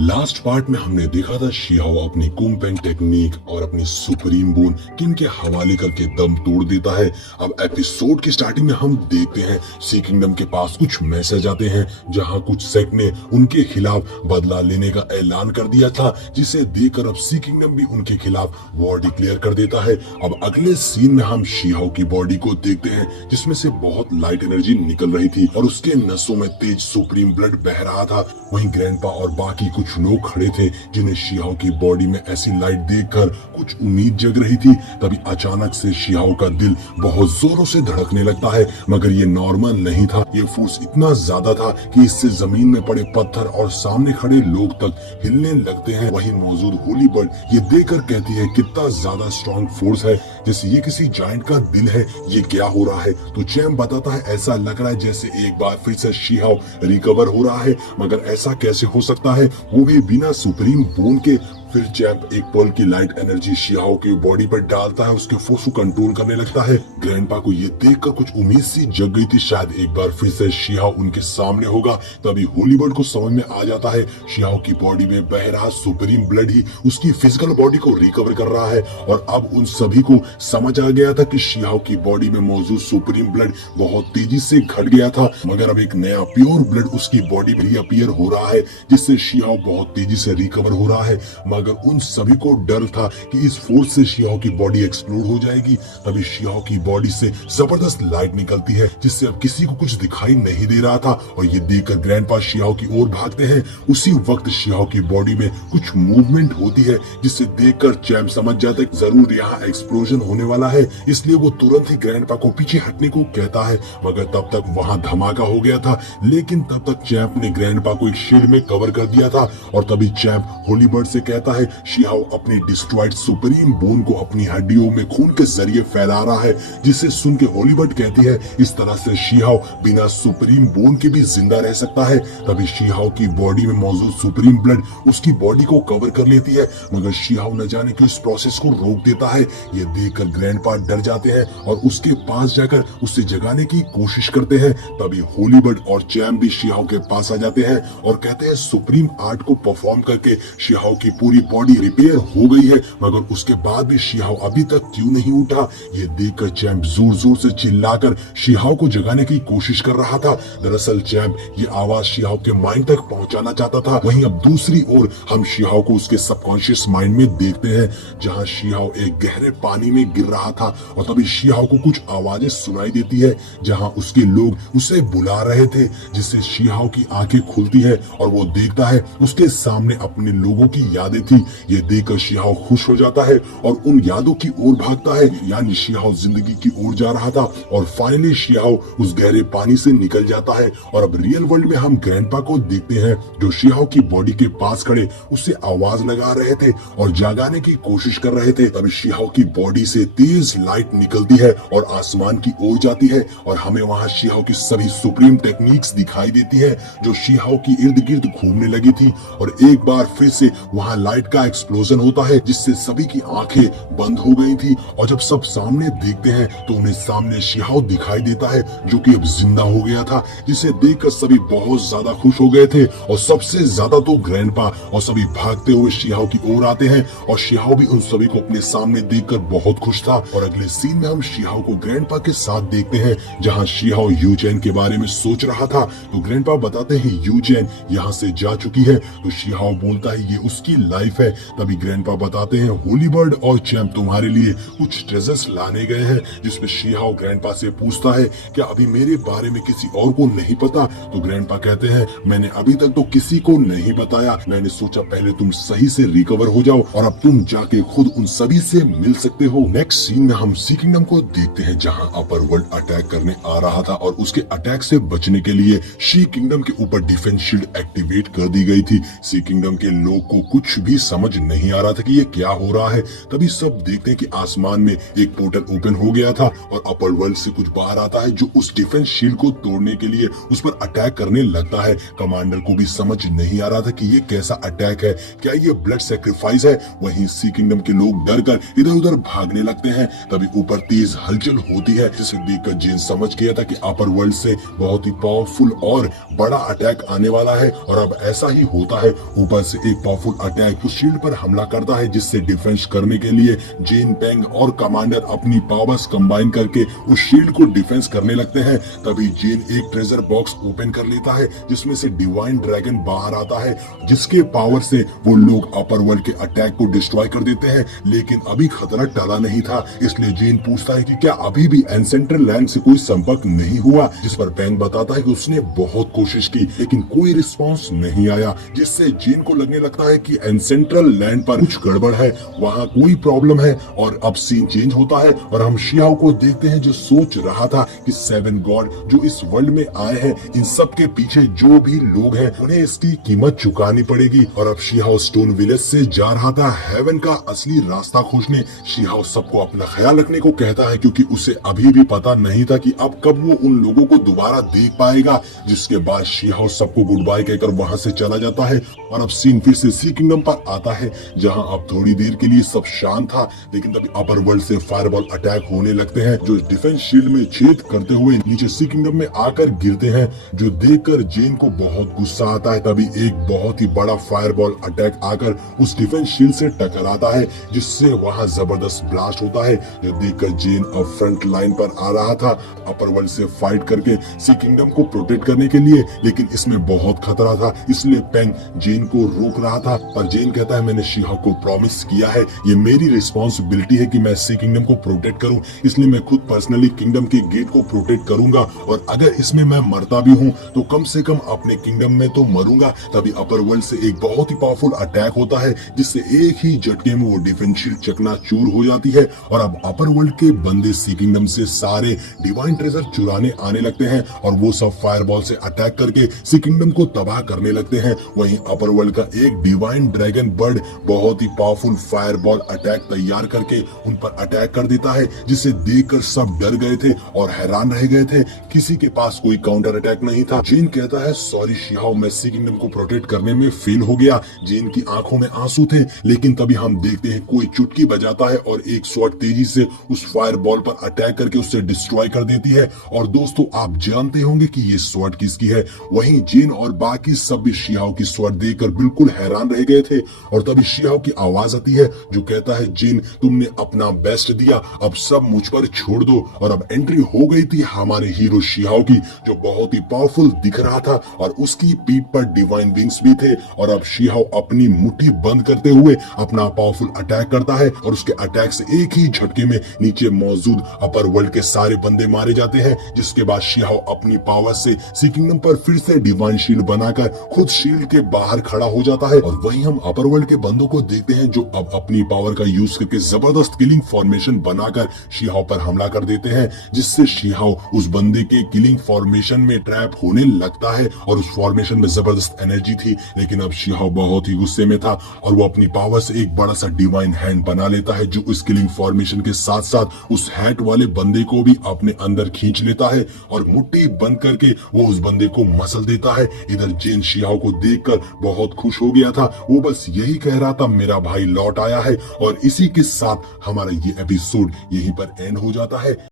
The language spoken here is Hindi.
लास्ट पार्ट में हमने देखा था शिहाओ अपनी कुंपेंग टेक्निक और अपनी सुप्रीम बोन किन के हवाले करके दम तोड़ देता है। अब एपिसोड की स्टार्टिंग में हम देखते हैं सी किंगडम के पास कुछ मैसेज आते हैं जहां कुछ सेक्ट ने उनके खिलाफ बदला लेने का ऐलान कर दिया था, जिसे देखकर अब सी किंगडम भी उनके खिलाफ वॉर डिक्लेयर कर देता है। अब अगले सीन में हम शिहाओ की बॉडी को देखते हैं जिसमें से बहुत लाइट एनर्जी निकल रही थी और उसके नसों में तेज सुप्रीम ब्लड बह रहा था। वहीं ग्रैंडपा और बाकी कुछ लोग खड़े थे जिन्हें शिहाओ की बॉडी में ऐसी लाइट देखकर कुछ उम्मीद जग रही थी। तभी अचानक से शिहाओ का दिल बहुत जोरों से धड़कने लगता है, मगर ये नॉर्मल नहीं था। ये फोर्स इतना ज्यादा था कि इससे जमीन में पड़े पत्थर और सामने खड़े लोग तक हिलने लगते हैं। वहीं मौजूद होली बर्ड ये देखकर कहती है कितना ज्यादा स्ट्रॉन्ग फोर्स है, जैसे ये किसी जायंट का दिल है। ये क्या हो रहा है? तो चैम बताता है ऐसा लग रहा है जैसे एक बार फिर से शिहाओ रिकवर हो रहा है, मगर ऐसा कैसे हो सकता है, वो भी बिना सुप्रीम बोन के। फिर चैंप एक पल की लाइट एनर्जी शिहाओ की बॉडी पर डालता है, उसके फोर्स को कंट्रोल करने लगता है। ग्रैंडपा को ये देखकर कुछ उम्मीद सी जग गई थी, शायद एक बार फिर से शिहाओ उनके सामने होगा। तभी होलीबर्ड को समझ में आ जाता है शिहाओ की बॉडी में बह रहा सुप्रीम ब्लड ही उसकी फिजिकल बॉडी को रिकवर कर रहा है। और अब उन सभी को समझ आ गया था कि शिहाओ की बॉडी में मौजूद सुप्रीम ब्लड बहुत तेजी से घट गया था, मगर अब एक नया प्योर ब्लड उसकी बॉडी में ही अपीयर हो रहा है, जिससे शिहाओ बहुत तेजी से रिकवर हो रहा है। मगर उन सभी को डर था कि इस फोर्स से शिहाओ की बॉडी एक्सप्लोड हो जाएगी। तभी शिहाओ की बॉडी से जबरदस्त लाइट निकलती है, जिससे अब किसी को कुछ दिखाई नहीं दे रहा था। और ये देखकर ग्रैंडपा शिहाओ की ओर भागते हैं। उसी वक्त शिहाओ की बॉडी में कुछ मूवमेंट होती है, जिससे देखकर चैंप समझ जाता है जरूर यहाँ एक्सप्लोजन होने वाला है। इसलिए वो तुरंत ही ग्रैंडपा को पीछे हटने को कहता है, मगर तब तक वहां धमाका हो गया था। लेकिन तब तक चैंप ने ग्रैंडपा को एक शील्ड में कवर कर दिया था। और तभी चैंप होलीबर्ड से कहता है शिहाओ अपनी डिस्ट्रॉयड सुप्रीम बोन को अपनी हड्डियों में खून के जरिए फैला रहा है, जिसे सुन के होलीबर्ड कहती है इस तरह से शिहाओ बिना सुप्रीम बोन के भी जिंदा रह सकता है। तभी शिहाओ की बॉडी में मौजूद सुप्रीम ब्लड उसकी बॉडी को कवर कर लेती है, मगर शिहाओ न जाने क्यों इस प्रोसेस को रोक देता है। ये देखकर ग्रैंडपा डर जाते हैं और उसके पास जाकर उसे जगाने की कोशिश करते हैं। तभी होलीबर्ड और चैम भी शिहाओ के पास आ जाते हैं और कहते हैं सुप्रीम आर्ट को परफॉर्म करके शिहाओ की पूरी बॉडी रिपेयर हो गई है, मगर उसके बाद भी शिहाओ अभी तक क्यों नहीं उठा। ये देखकर चैंप जोर जोर से चिल्लाकर शिहाओ को जगाने की कोशिश कर रहा था। दरअसल चैंप ये आवाज शिहाओ के माइंड तक पहुंचाना चाहता था। वहीं अब दूसरी ओर हम शिहाओ को उसके सबकॉन्शियस माइंड में देखते हैं, जहां शिहाओ एक गहरे पानी में गिर रहा था। और तभी शिहाओ को कुछ आवाजें सुनाई देती है, जहां उसके लोग उसे बुला रहे थे, जिससे शिहाओ की आंखें खुलती है और वो देखता है उसके सामने अपने लोगों की यादें थी। ये देखकर शिहाओ खुश हो जाता है और उन यादों की ओर भागता है, यानी शिहाओ जिंदगी की ओर जा रहा था। और फाइनली शिहाओ उस गहरे पानी से निकल जाता है। और अब रियल वर्ल्ड में हम ग्रैंडपा को देखते हैं, जो शिहाओ की बॉडी के पास खड़े उससे आवाज लगा रहे थे और जगाने की कोशिश कर रहे थे। तभी शिहाओ की बॉडी से तेज लाइट निकलती है और आसमान की ओर जाती है, और हमें वहां शिहाओ की सभी सुप्रीम टेक्निक्स दिखाई देती है, जो शिहाओ की इर्द गिर्द घूमने लगी थी। और एक बार फिर से वहां लाइट का एक्सप्लोजन होता है, जिससे सभी की आंखें बंद हो गई थी। और जब सब सामने देखते हैं तो उन्हें सामने शिहाओ दिखाई देता है, जो कि अब जिंदा हो गया था, जिसे देखकर सभी बहुत ज्यादा खुश हो गए थे। और सबसे ज्यादा तो ग्रैंडपा, और सभी भागते हुए शिहाओ की ओर आते हैं, और शिहाओ भी उन सभी को अपने सामने देखकर बहुत खुश था। और अगले सीन में हम शिहाओ को ग्रैंडपा के साथ देखते हैं, जहां शिहाओ यूचैन के बारे में सोच रहा था। तो ग्रैंडपा बताते हैं यूचैन यहाँ से जा चुकी है। तो शिहाओ बोलता है ये उसकी लाइफ है। तभी ग्रैंडपा बताते हैं होलीबर्ड और चैंप तुम्हारे लिए कुछ ट्रेजर्स लाने गए हैं, जिसमें शिहाओ ग्रैंडपा से पूछता है क्या अभी मेरे बारे में किसी और को नहीं पता। तो ग्रैंडपा कहते हैं मैंने अभी तक तो किसी को नहीं बताया, मैंने सोचा पहले तुम सही से रिकवर हो जाओ और अब तुम जाके खुद उन सभी से मिल सकते हो। नेक्स्ट सीन में हम सी किंगडम को देखते हैं, जहां अपर वर्ल्ड अटैक करने आ रहा था और उसके अटैक से बचने के लिए शी किंगडम के ऊपर डिफेंस शील्ड एक्टिवेट कर दी गई थी। सी किंगडम के लोग को कुछ भी भी समझ नहीं आ रहा था कि ये क्या हो रहा है। तभी सब देखते हैं कि आसमान में एक पोर्टल ओपन हो गया था और अपर वर्ल्ड से कुछ बाहर आता है जो उस डिफेंस शील्ड को तोड़ने के लिए उस पर अटैक करने लगता है। कमांडर को भी समझ नहीं आ रहा था कि ये कैसा अटैक है, क्या ये ब्लड सैक्रिफाइस है। वहीं सी किंगडम के लोग डर कर इधर उधर भागने लगते हैं। तभी ऊपर तेज हलचल होती है जिसे देखकर जेन समझ गया था कि अपर वर्ल्ड से बहुत ही पावरफुल और बड़ा अटैक आने वाला है। और अब ऐसा ही होता है, ऊपर से एक पावरफुल अटैक उस शील्ड पर हमला करता है जिससे डिफेंस करने के लिए जेन, पेंग और कमांडर अपनी पावर्स कंबाइन करके उस शील्ड को डिफेंस करने लगते हैं। तभी जेन एक ट्रेजर बॉक्स ओपन कर लेता है जिसमें से डिवाइन ड्रैगन बाहर आता है जिसके पावर से वो लोग अपर वर्ल्ड के अटैक को डिस्ट्रॉय कर देते हैं। लेकिन अभी खतरा टला नहीं था, इसलिए जेन पूछता है कि क्या अभी भी एंसेंट्रल लैंड से कोई संपर्क नहीं हुआ, जिस पर पेंग बताता है कि उसने बहुत कोशिश की लेकिन कोई रिस्पांस नहीं आया, जिससे जेन को लगने लगता है कि एंसेंट्रल लैंड पर कुछ गड़बड़ है, वहाँ कोई प्रॉब्लम है। और अब सीन चेंज होता है और हम शियाओ को देखते हैं जो सोच रहा था कि 7 गॉड जो इस वर्ल्ड में आए हैं, इन सब के पीछे जो भी लोग हैं उन्हें इसकी कीमत चुकानी पड़ेगी। और अब शियाओ स्टोन विलेज से जा रहा था हेवन का असली रास्ता खोजने। शियाओ सबको अपना ख्याल रखने को कहता है क्योंकि उसे अभी भी पता नहीं था कि अब कब वो उन लोगों को दोबारा देख पाएगा। जिसके बाद शियाओ सबको गुड बाय कहकर वहां से चला जाता है। और अब सीन फिर से सी किंगडम पर आता है जहां अब थोड़ी देर के लिए सब शांत था, लेकिन तभी अपर वर्ल्ड से फायरबॉल अटैक होने लगते हैं जो डिफेंस शील्ड में छेद करते हुए नीचे सी किंगडम में आकर गिरते हैं, जो देखकर जेन को बहुत गुस्सा आता है। तभी एक बहुत ही बड़ा फायरबॉल अटैक आकर उस डिफेंस शील्ड से टकराता है जिससे वहां जबरदस्त ब्लास्ट होता है, जो देखकर जेन अब फ्रंट लाइन पर आ रहा था अपर वर्ल्ड से फाइट करके सी किंगडम को प्रोटेक्ट करने के लिए। लेकिन इसमें बहुत खतरा था, इसलिए पेंग जेन को रोक रहा था। पर जेन कहता है मैंने शिहा को प्रॉमिस किया है, ये मेरी रिस्पॉन्सिबिलिटी है कि मैं सी किंगडम को प्रोटेक्ट करूं, इसलिए मैं खुद पर्सनली किंगडम के गेट को प्रोटेक्ट करूंगा। और अगर इसमें मैं मरता भी हूं तो कम से कम अपने किंगडम में तो मरूंगा। तभी अपर वर्ल्ड से एक बहुत ही पावरफुल अटैक होता है जिससे एक ही झटके में वो डिफेंस शील्ड चकनाचूर हो जाती है। और अब अपर वर्ल्ड के बंदे सी किंगडम से सारे डिवाइन ट्रेजर चुराने आने लगते हैं और वो सब फायरबॉल से अटैक करके सी किंगडम को तबाह करने लगते हैं। वहीं अपर वर्ल्ड का एक डिवाइन ड्रैगन बर्ड बहुत ही पावरफुल फायरबॉल अटैक तैयार करके उन पर अटैक कर देता है, जिसे देखकर सब डर गए थे और हैरान रह गए थे। किसी के पास कोई काउंटर अटैक नहीं था। जेन कहता है सॉरी शिहाओ, मैं सी किंगडम को प्रोटेक्ट करने में फेल हो गया। जेन की आंखों में आंसू थे, लेकिन तभी हम देखते हैं कोई चुटकी बजाता है और एक स्वॉर्ड तेजी से उस फायर बॉल पर अटैक करके उसे डिस्ट्रॉय कर देती है। और दोस्तों आप जानते होंगे कि ये स्वॉर्ड किसकी है। वहीं जेन और बाकी सब भी शिहाओ की स्वॉर्ड देखकर बिल्कुल हैरान रह गए थे। और तभी शिहाओ की आवाज आती है जो कहता है जेन तुमने अपना बेस्ट दिया, अब सब मुझ पर छोड़ दो। और अब एंट्री हो गई थी हमारे हीरो शिहाओ की, जो बहुत ही पावरफुल दिख रहा था और उसकी पीठ पर डिवाइन विंग्स भी थे। और अब शिहाओ अपनी मुट्ठी बंद करते हुए अपना पावरफुल अटैक करता है और उसके अटैक से एक ही झटके में नीचे मौजूद अपर वर्ल्ड के सारे बंदे मारे जाते हैं। जिसके बाद शिहाओ अपनी पावर से सी किंगडम पर फिर से डिवाइन शील्ड बनाकर खुद शील्ड के बाहर खड़ा हो जाता है। और वहीं हम अपर वर्ल्ड के बंदों को देखते हैं जो अब अपनी पावर का यूज करके जबरदस्त किलिंग फॉर्मेशन बनाकर शिहाओ पर हमला कर देते हैं, जिससे शिहाओ उस बंदे के किलिंग फॉर्मेशन में ट्रैप होने लगता है। और उस फॉर्मेशन में जबरदस्त एनर्जी थी, लेकिन अब शिहाओ बहुत ही गुस्से में था और वो अपनी पावर से एक बड़ा सा डिवाइन हैंड बना लेता है, जो उस किलिंग फॉर्मेशन के साथ साथ उस हैट वाले बंदे को भी अपने अंदर खींच लेता है और मुट्ठी बंद करके वो उस बंदे को मसल देता है। इधर जेन शिहाओ को देखकर बहुत खुश हो गया था, वो बस यही कह रहा था मेरा भाई लौट आया है। और इसी के साथ हमारा ये एपिसोड यहीं पर एंड हो जाता है।